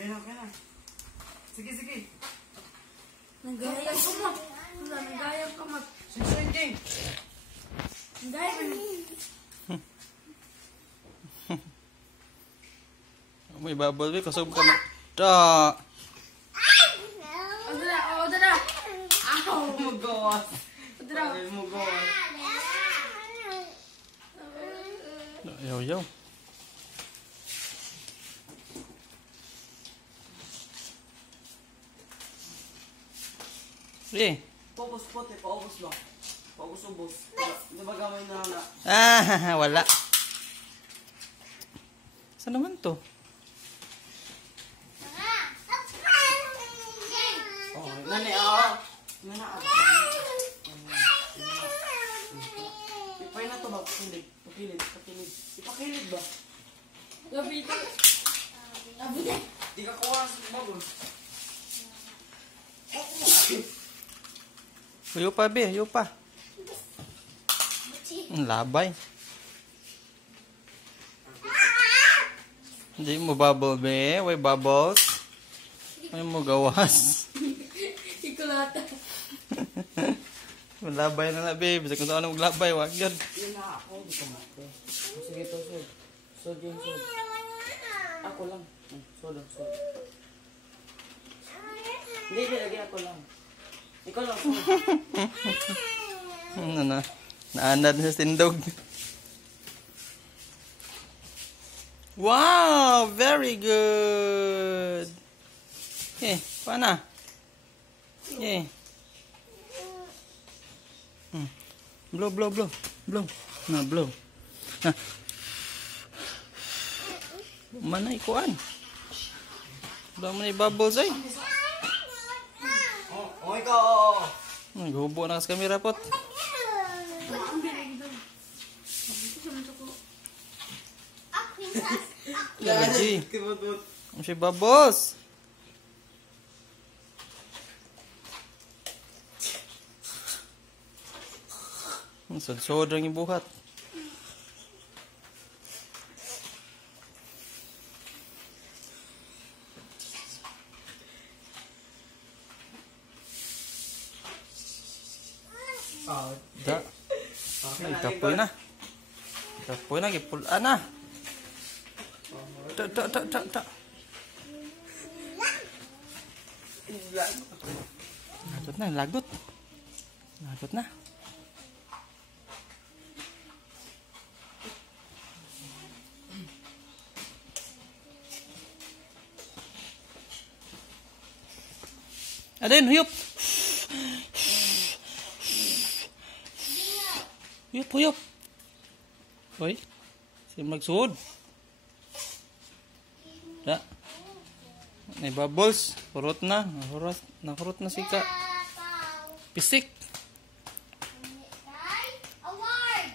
Okay na, okay na. Sige, sige. Nagayang kamot. Wala, nagayang kamot. Sige, King. Nagayang. May bubble be kusog ka mo. Ta. Odra, odra. Aw, mugawas. Odra. Mugawas. Yaw, yaw. Sige. Paubos pote, paubos ba? Paubos-ubos. Di ba gamay na na? Wala. Saan naman to? Oh, nani, ah. Nana, ipay na to ba? Pakilid. Pakilid. Pakilid. Ipakilid ba? Lapito. Lapito. Di ka kuha sa bagol. Uyo pa, be. Uyo pa. Ang labay. Hindi mo bubble, be. Way bubbles. May mo gawas. Ikulata. Malabay na na, be. Bisa kung saan na maglabay. Wag yun. Yun na ako. Di ka mate. Sige to, sod. Sod yun, sod. Ako lang. Sod, sod. Hindi, lagi ako lang. Ikaw lang, sod. Ano na? Naanad na sa tindog. Wow! Very good! Eh, paano? Eh. Blow, blow, blow. Blow. Na, blow. Na. Mana ikuan? Wala mo na i-bubbles ay. Oh, ikaw. Gubo na sa kamera pot. Lagi. Ang si bubbles. Ang sod-sod ang ibuhat. Da. Ay, kapoy na. Kapoy na, gipulaan na. Ta. Lagot na, lagot. Lagot na. Aden, huyop. Huyop. Hoy. Si magsuod. Da. May bubbles. Hurot na. Nahurot na sika. Pisik. Award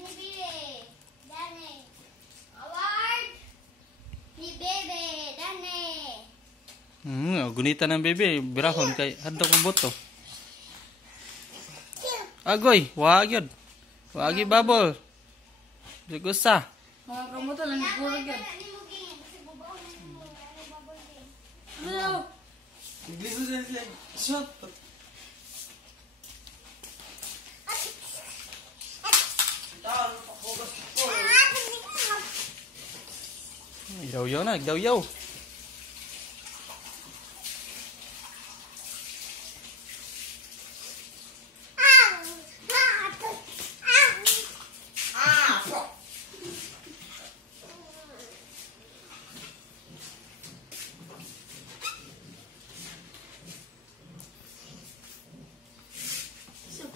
ni Bebe. Dane. Award ni Bebe. Dane. Gunita ng bebe. Birahon kay hadto kong boto. Agoy, wag yun. Wag yung bubble. Gusta. Mga kamuto lang nagburag yan. Ano? Nagliso sila. Shot. Yaw-yaw na, yaw-yaw.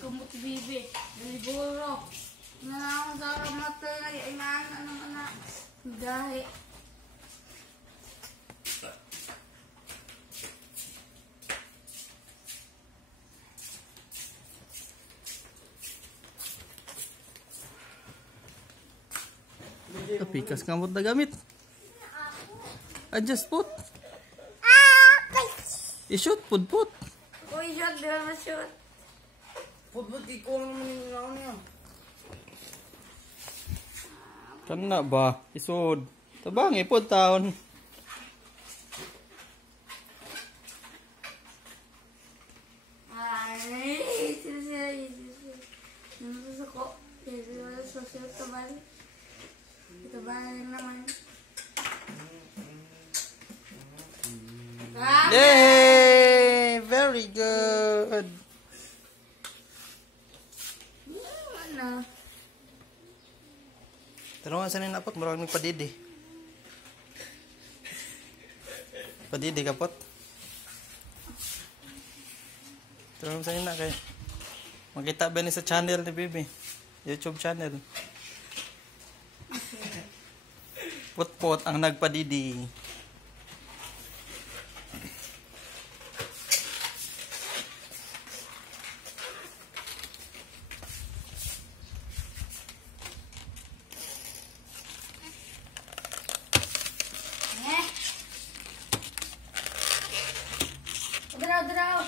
Kamot bibi, naliburo. Nanakong sa kamatay, ay maana naman na. Gahe. Pikas kamot na gamit. Adjust put. I-shoot, put. Uy, shot, di ba ma-shot? Put di ko naman yung ako niya. Kana ba? Isod. Tabang ipod taon. Ay, sila. Nasusok. Kasi wala sosial ito balik. Ito balik naman. Yay! Very good. Ano? Pero nga sanay napot, marami padidi. Padidi kapot. Pero nga sanay na kay makita ba ni sa channel ni Bibi? YouTube channel. Put-put ang nagpadidi. Draw.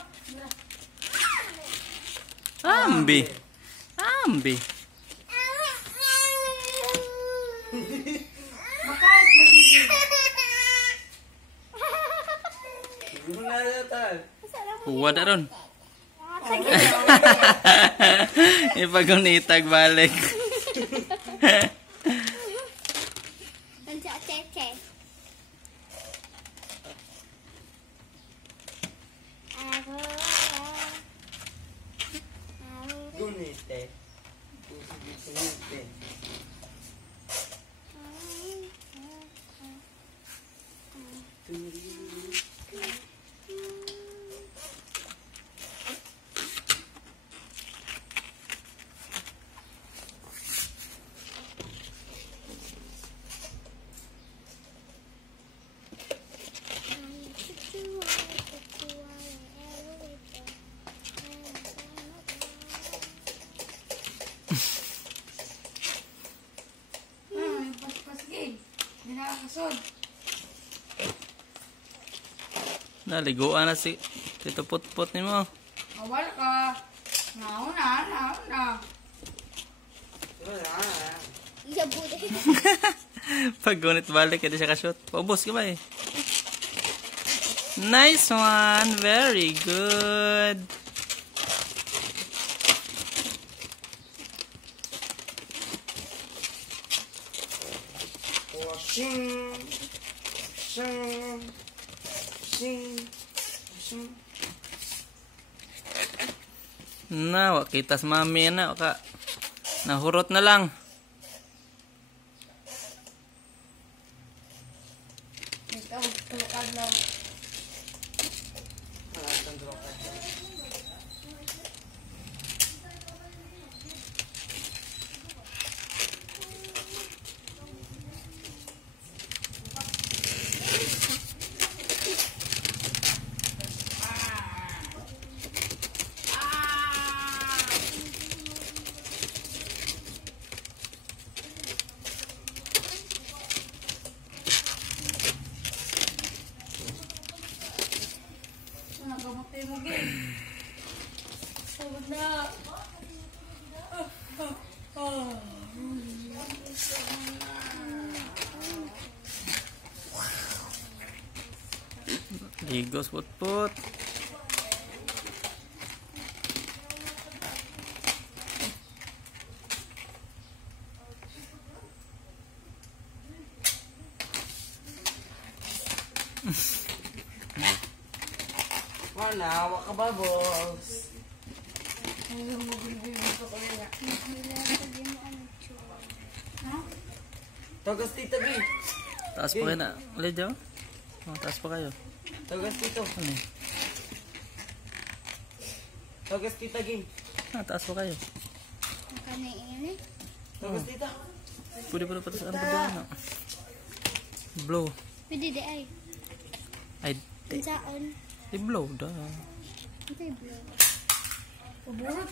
Ambi. Ambi. Makas, magiging. Guna na tal. Wala ron. Ipagunitag balik. Tete. Gunite. Gunite. Yung pas-pas game. Hindi nakakasod. Naliguan na si Tito Put-Put ni mo. Awal ka. Nauna. Iya bude. Pag gunit balik, hindi siya ka-shoot. Paubos ka ba eh? Nice one! Very good! Shing. Shing. Shing. Shing. Na, wakitas mami na. Waka. Nahurot na lang. Ito, tulukad lang. Nagamatay mo, game. Sabad na. Ligos Put-Put. Mana, awak ka bubbles. Hanggang magbibigay pa ko nila. Ha? Tagas tita Gin. Taas pa kayo na. Ulit dyan. Oh, taas pa kayo. Tagas tito. Ano eh? Tagas tita Gin. Taas pa kayo. Kani ini. Tagas tita. Pwede pa sa ano ba na? Blow. Pwede di ay. Ay, Unsaon? i-blow da. Ito blue. Paburot.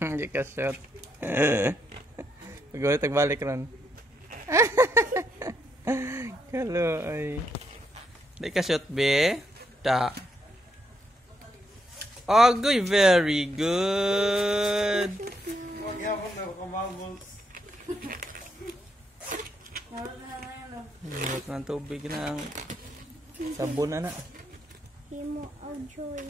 Hindi ka shot. Pag-ulit, nagbalik ron. Kalo ay. Hindi ka shot, be. Ta. Agoy, very good. Magyapon na ako kamabos. Hirap ng tubig na ang sabon na na. Himo of joy.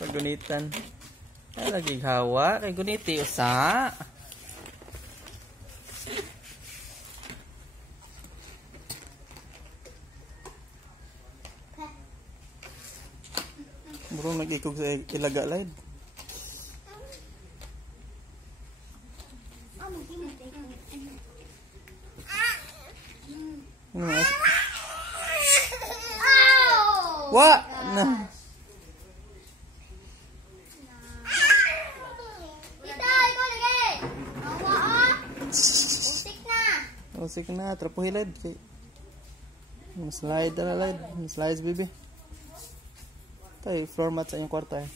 Pagunitan. Ay, lagi hawa. Kay guniti, usa. Bro, nag-ikog sa ilaga laid. Ano mas? Wa! Na. Usik na, trapo hilad. Slide na lad. Slides, baby. Tayo, floor mat sa inyong kwarta eh.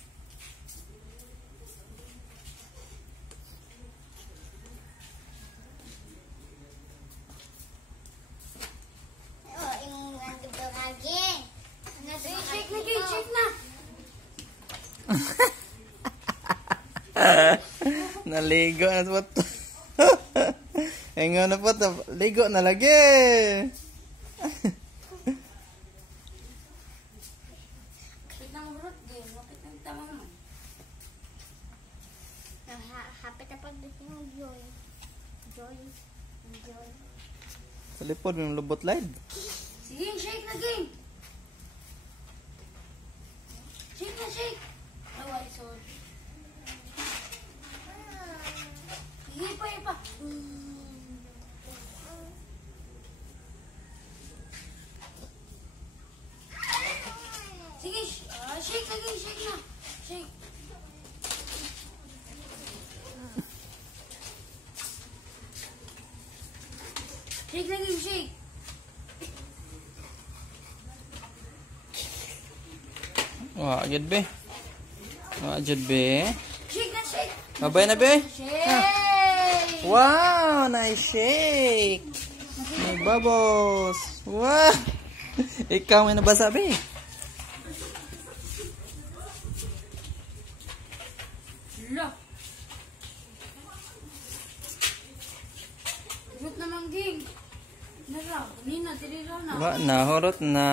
Naligo na po. Ngayon na po, ligo na lagi. Hapit na pagdating ng joy. Joy. Joy. Sa lipod, may lubot light. Sige, shake na game. Shake na, shake. Oh, I saw. Ipa, ipa. Sige, shake na game, shake na. Shake. Shake na game, shake. Wah, agad be. Agad be. Shake na, shake. Mabay na be. Shake. Wow, nice shake. May bubbles. Wow. Ikaw may nabasa be. Look. Good naman game. Nara, kanina, dili raw na. Wa na, horot na.